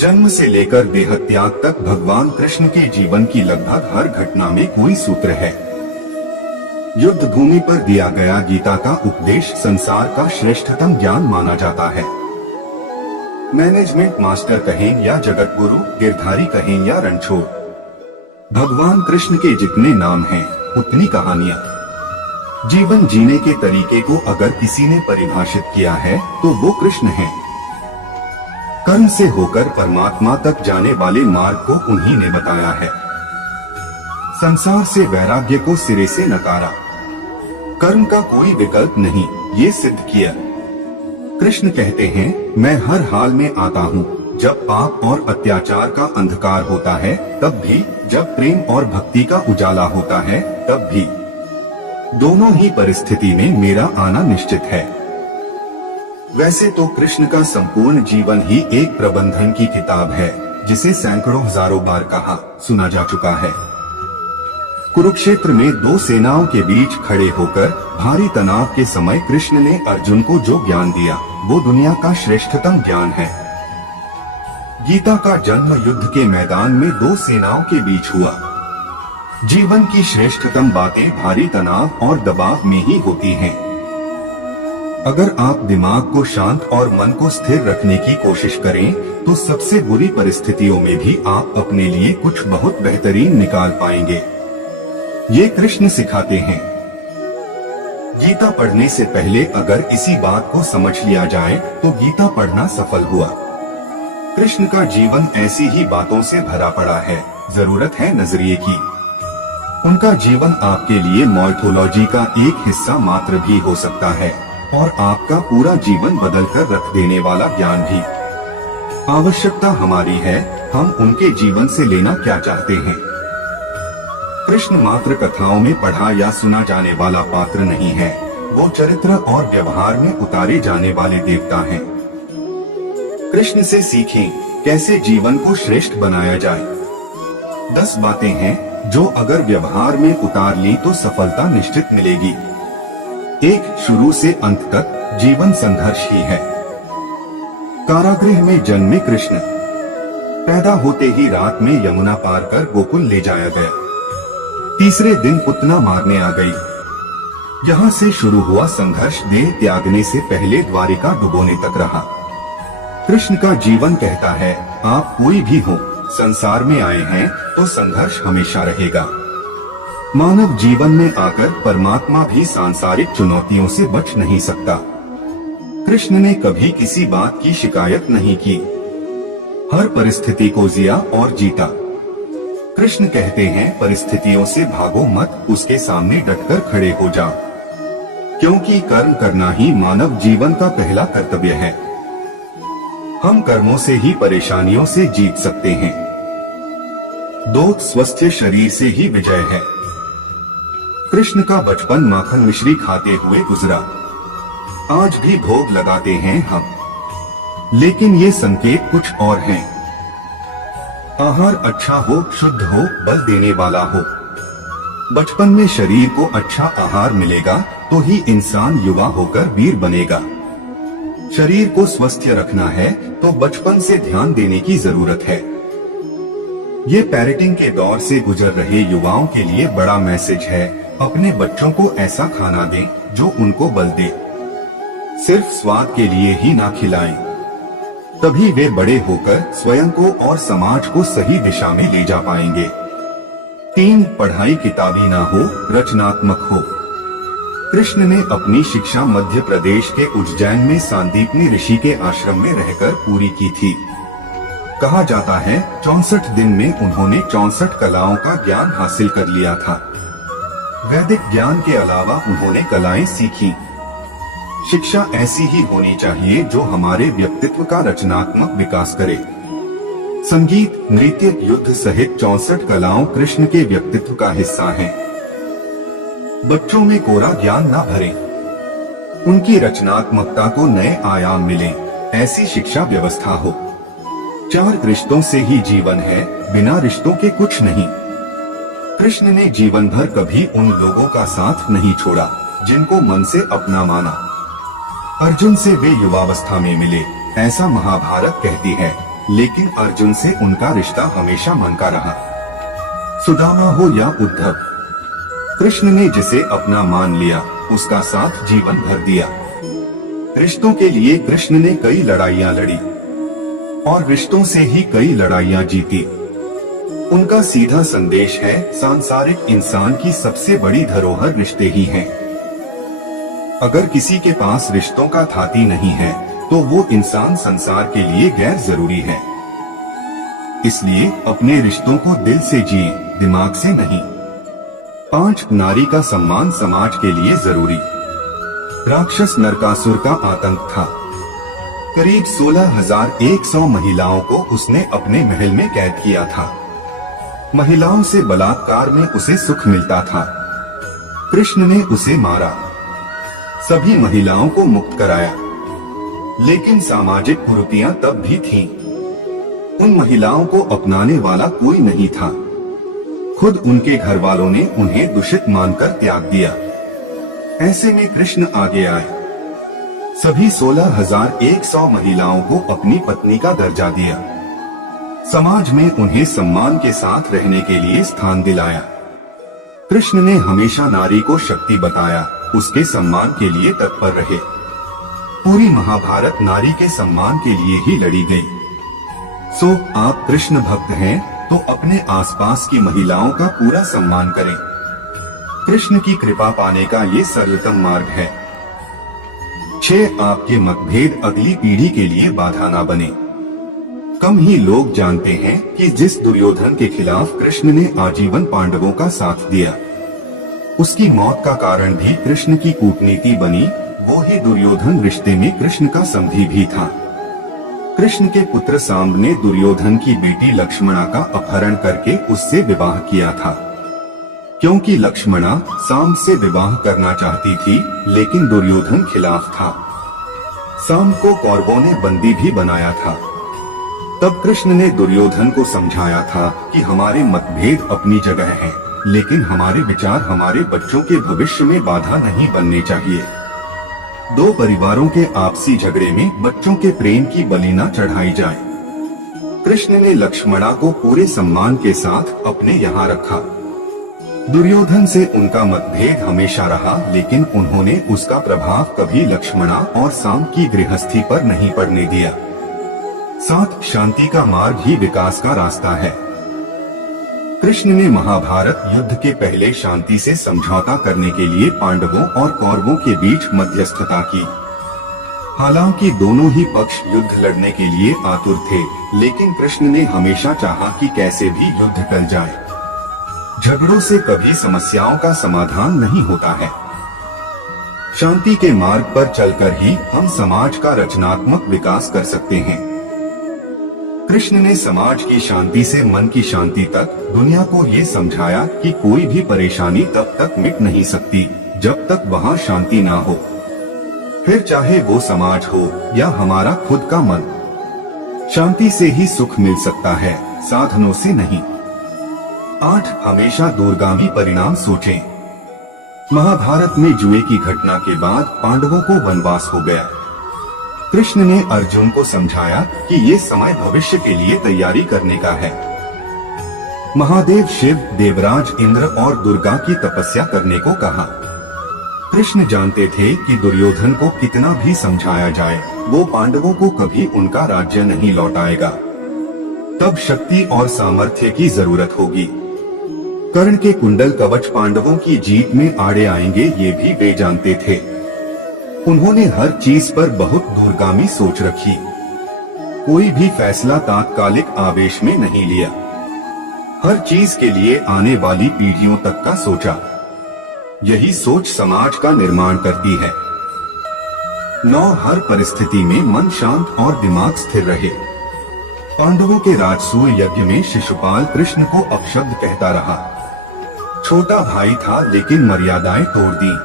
जन्म से लेकर देह त्याग तक भगवान कृष्ण के जीवन की लगभग हर घटना में कोई सूत्र है। युद्ध भूमि पर दिया गया गीता का उपदेश संसार का श्रेष्ठतम ज्ञान माना जाता है। मैनेजमेंट मास्टर कहें या जगत गुरु, गिरधारी कहें या रणछोड़, भगवान कृष्ण के जितने नाम हैं उतनी कहानियां। जीवन जीने के तरीके को अगर किसी ने परिभाषित किया है तो वो कृष्ण है। कर्म से होकर परमात्मा तक जाने वाले मार्ग को उन्हीं ने बताया है। संसार से वैराग्य को सिरे से नकारा, कर्म का कोई विकल्प नहीं, ये सिद्ध किया। कृष्ण कहते हैं, मैं हर हाल में आता हूँ, जब पाप और अत्याचार का अंधकार होता है तब भी, जब प्रेम और भक्ति का उजाला होता है तब भी। दोनों ही परिस्थिति में मेरा आना निश्चित है। वैसे तो कृष्ण का संपूर्ण जीवन ही एक प्रबंधन की किताब है, जिसे सैकड़ों हजारों बार कहा सुना जा चुका है। कुरुक्षेत्र में दो सेनाओं के बीच खड़े होकर भारी तनाव के समय कृष्ण ने अर्जुन को जो ज्ञान दिया वो दुनिया का श्रेष्ठतम ज्ञान है। गीता का जन्म युद्ध के मैदान में दो सेनाओं के बीच हुआ। जीवन की श्रेष्ठतम बातें भारी तनाव और दबाव में ही होती हैं। अगर आप दिमाग को शांत और मन को स्थिर रखने की कोशिश करें तो सबसे बुरी परिस्थितियों में भी आप अपने लिए कुछ बहुत बेहतरीन निकाल पाएंगे। ये कृष्ण सिखाते हैं। गीता पढ़ने से पहले अगर इसी बात को समझ लिया जाए तो गीता पढ़ना सफल हुआ। कृष्ण का जीवन ऐसी ही बातों से भरा पड़ा है, जरूरत है नजरिए की। उनका जीवन आपके लिए माइथोलॉजी का एक हिस्सा मात्र भी हो सकता है और आपका पूरा जीवन बदल कर रख देने वाला ज्ञान भी। आवश्यकता हमारी है, हम उनके जीवन से लेना क्या चाहते हैं। कृष्ण मात्र कथाओं में पढ़ा या सुना जाने वाला पात्र नहीं है, वो चरित्र और व्यवहार में उतारे जाने वाले देवता हैं। कृष्ण से सीखें कैसे जीवन को श्रेष्ठ बनाया जाए। 10 बातें हैं जो अगर व्यवहार में उतार ली तो सफलता निश्चित मिलेगी। 1. शुरू से अंत तक जीवन संघर्ष ही है। कारागृह में जन्मे कृष्ण, पैदा होते ही रात में यमुना पार कर गोकुल ले जाया गया। तीसरे दिन पुतना मारने आ गई। यहाँ से शुरू हुआ संघर्ष देह त्यागने से पहले द्वारिका डुबोने तक रहा। कृष्ण का जीवन कहता है, आप कोई भी हो, संसार में आए हैं तो संघर्ष हमेशा रहेगा। मानव जीवन में आकर परमात्मा भी सांसारिक चुनौतियों से बच नहीं सकता। कृष्ण ने कभी किसी बात की शिकायत नहीं की, हर परिस्थिति को जिया और जीता। कृष्ण कहते हैं, परिस्थितियों से भागो मत, उसके सामने डटकर खड़े हो जाओ, क्योंकि कर्म करना ही मानव जीवन का पहला कर्तव्य है। हम कर्मों से ही परेशानियों से जीत सकते हैं। 2. स्वस्थ शरीर से ही विजय है। कृष्ण का बचपन माखन मिश्री खाते हुए गुजरा। आज भी भोग लगाते हैं हम, लेकिन ये संकेत कुछ और हैं। आहार अच्छा हो, शुद्ध हो, बल देने वाला हो। बचपन में शरीर को अच्छा आहार मिलेगा तो ही इंसान युवा होकर वीर बनेगा। शरीर को स्वस्थ रखना है तो बचपन से ध्यान देने की जरूरत है। ये पेरेंटिंग के दौर से गुजर रहे युवाओं के लिए बड़ा मैसेज है। अपने बच्चों को ऐसा खाना दें जो उनको बल दे, सिर्फ स्वाद के लिए ही ना खिलाएं, तभी वे बड़े होकर स्वयं को और समाज को सही दिशा में ले जा पाएंगे। 3. पढ़ाई किताबी ना हो, रचनात्मक हो। कृष्ण ने अपनी शिक्षा मध्य प्रदेश के उज्जैन में सांदीपनी ऋषि के आश्रम में रहकर पूरी की थी। कहा जाता है 64 दिन में उन्होंने 64 कलाओं का ज्ञान हासिल कर लिया था। वैदिक ज्ञान के अलावा उन्होंने कलाएं सीखी। शिक्षा ऐसी ही होनी चाहिए जो हमारे व्यक्तित्व का रचनात्मक विकास करे। संगीत, नृत्य, युद्ध सहित 64 कलाओं कृष्ण के व्यक्तित्व का हिस्सा हैं। बच्चों में कोरा ज्ञान ना भरें, उनकी रचनात्मकता को नए आयाम मिले, ऐसी शिक्षा व्यवस्था हो। 4 रिश्तों से ही जीवन है, बिना रिश्तों के कुछ नहीं। कृष्ण ने जीवन भर कभी उन लोगों का साथ नहीं छोड़ा जिनको मन से अपना माना। अर्जुन से वे युवावस्था में मिले, ऐसा महाभारत कहती है, लेकिन अर्जुन से उनका रिश्ता हमेशा मन का रहा। सुदामा हो या उद्धव, कृष्ण ने जिसे अपना मान लिया उसका साथ जीवन भर दिया। रिश्तों के लिए कृष्ण ने कई लड़ाइयां लड़ी और रिश्तों से ही कई लड़ाइयां जीती। उनका सीधा संदेश है, सांसारिक इंसान की सबसे बड़ी धरोहर रिश्ते ही हैं। अगर किसी के पास रिश्तों का थाती नहीं है तो वो इंसान संसार के लिए गैर जरूरी है। इसलिए अपने रिश्तों को दिल से जिए, दिमाग से नहीं। 5 नारी का सम्मान समाज के लिए जरूरी। राक्षस नरकासुर का आतंक था। करीब 16,100 महिलाओं को उसने अपने महल में कैद किया था। महिलाओं से बलात्कार में उसे सुख मिलता था। कृष्ण ने उसे मारा, सभी महिलाओं को मुक्त कराया। लेकिन सामाजिक कुरीतियां तब भी थीं। उन महिलाओं को अपनाने वाला कोई नहीं था। खुद उनके घर वालों ने उन्हें दूषित मानकर त्याग दिया। ऐसे में कृष्ण आगे आए, सभी 16,100 महिलाओं को अपनी पत्नी का दर्जा दिया। समाज में उन्हें सम्मान के साथ रहने के लिए स्थान दिलाया। कृष्ण ने हमेशा नारी को शक्ति बताया, उसके सम्मान के लिए तत्पर रहे। पूरी महाभारत नारी के सम्मान के लिए ही लड़ी गई। सो आप कृष्ण भक्त हैं तो अपने आसपास की महिलाओं का पूरा सम्मान करें। कृष्ण की कृपा पाने का ये सरलतम मार्ग है। 6 आपके मतभेद अगली पीढ़ी के लिए बाधा ना बने। कम ही लोग जानते हैं कि जिस दुर्योधन के खिलाफ कृष्ण ने आजीवन पांडवों का साथ दिया, उसकी मौत का कारण भी कृष्ण की कूटनीति बनी। वो ही दुर्योधन रिश्ते में कृष्ण का संधि भी था। कृष्ण के पुत्र सांब ने दुर्योधन की बेटी लक्ष्मणा का अपहरण करके उससे विवाह किया था। क्योंकि लक्ष्मणा सांब से विवाह करना चाहती थी, लेकिन दुर्योधन खिलाफ था। सांब को कौरवों ने बंदी भी बनाया था। तब कृष्ण ने दुर्योधन को समझाया था कि हमारे मतभेद अपनी जगह हैं, लेकिन हमारे विचार हमारे बच्चों के भविष्य में बाधा नहीं बनने चाहिए। 2 परिवारों के आपसी झगड़े में बच्चों के प्रेम की बलि न चढ़ाई जाए। कृष्ण ने लक्ष्मणा को पूरे सम्मान के साथ अपने यहाँ रखा। दुर्योधन से उनका मतभेद हमेशा रहा, लेकिन उन्होंने उसका प्रभाव कभी लक्ष्मणा और सांब की गृहस्थी पर नहीं पड़ने दिया। साथ शांति का मार्ग ही विकास का रास्ता है। कृष्ण ने महाभारत युद्ध के पहले शांति से समझौता करने के लिए पांडवों और कौरवों के बीच मध्यस्थता की। हालांकि दोनों ही पक्ष युद्ध लड़ने के लिए आतुर थे, लेकिन कृष्ण ने हमेशा चाहा कि कैसे भी युद्ध टल जाए। झगड़ों से कभी समस्याओं का समाधान नहीं होता है। शांति के मार्ग पर चलकर ही हम समाज का रचनात्मक विकास कर सकते हैं। कृष्ण ने समाज की शांति से मन की शांति तक दुनिया को ये समझाया कि कोई भी परेशानी तब तक मिट नहीं सकती जब तक वहाँ शांति ना हो। फिर चाहे वो समाज हो या हमारा खुद का मन, शांति से ही सुख मिल सकता है, साधनों से नहीं। 8 हमेशा दूरगामी परिणाम सोचें। महाभारत में जुए की घटना के बाद पांडवों को वनवास हो गया। कृष्ण ने अर्जुन को समझाया कि ये समय भविष्य के लिए तैयारी करने का है। महादेव शिव, देवराज इंद्र और दुर्गा की तपस्या करने को कहा। कृष्ण जानते थे कि दुर्योधन को कितना भी समझाया जाए, वो पांडवों को कभी उनका राज्य नहीं लौटाएगा। तब शक्ति और सामर्थ्य की जरूरत होगी। कर्ण के कुंडल कवच पांडवों की जीत में आड़े आएंगे, ये भी वे जानते थे। उन्होंने हर चीज पर बहुत दूरगामी सोच रखी। कोई भी फैसला तात्कालिक आवेश में नहीं लिया। हर चीज के लिए आने वाली पीढ़ियों तक का सोचा। यही सोच समाज का निर्माण करती है। 9 हर परिस्थिति में मन शांत और दिमाग स्थिर रहे। पांडवों के राजसूय यज्ञ में शिशुपाल कृष्ण को अपशब्द कहता रहा। छोटा भाई था, लेकिन मर्यादाएं तोड़ दी।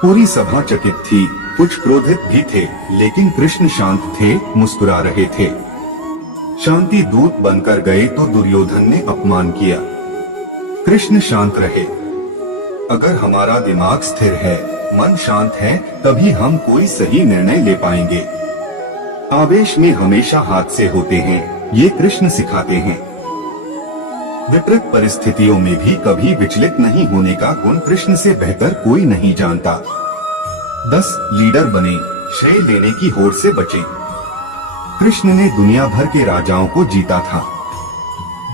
पूरी सभा चकित थी, कुछ क्रोधित भी थे, लेकिन कृष्ण शांत थे, मुस्कुरा रहे थे। शांति दूत बनकर गए तो दुर्योधन ने अपमान किया। कृष्ण शांत रहे। अगर हमारा दिमाग स्थिर है, मन शांत है, तभी हम कोई सही निर्णय ले पाएंगे। आवेश में हमेशा हादसे होते हैं, ये कृष्ण सिखाते हैं। विपरीत परिस्थितियों में भी कभी विचलित नहीं होने का गुण कृष्ण से बेहतर कोई नहीं जानता। 10 लीडर बने, श्रेय लेने की होड़ से बचे। कृष्ण ने दुनिया भर के राजाओं को जीता था।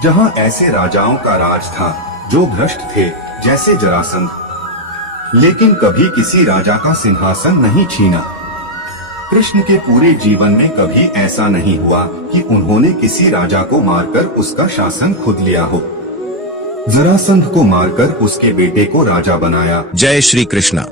जहां ऐसे राजाओं का राज था जो भ्रष्ट थे, जैसे जरासंध, लेकिन कभी किसी राजा का सिंहासन नहीं छीना। कृष्ण के पूरे जीवन में कभी ऐसा नहीं हुआ कि उन्होंने किसी राजा को मारकर उसका शासन खुद लिया हो। जरासंध को मारकर उसके बेटे को राजा बनाया। जय श्री कृष्णा।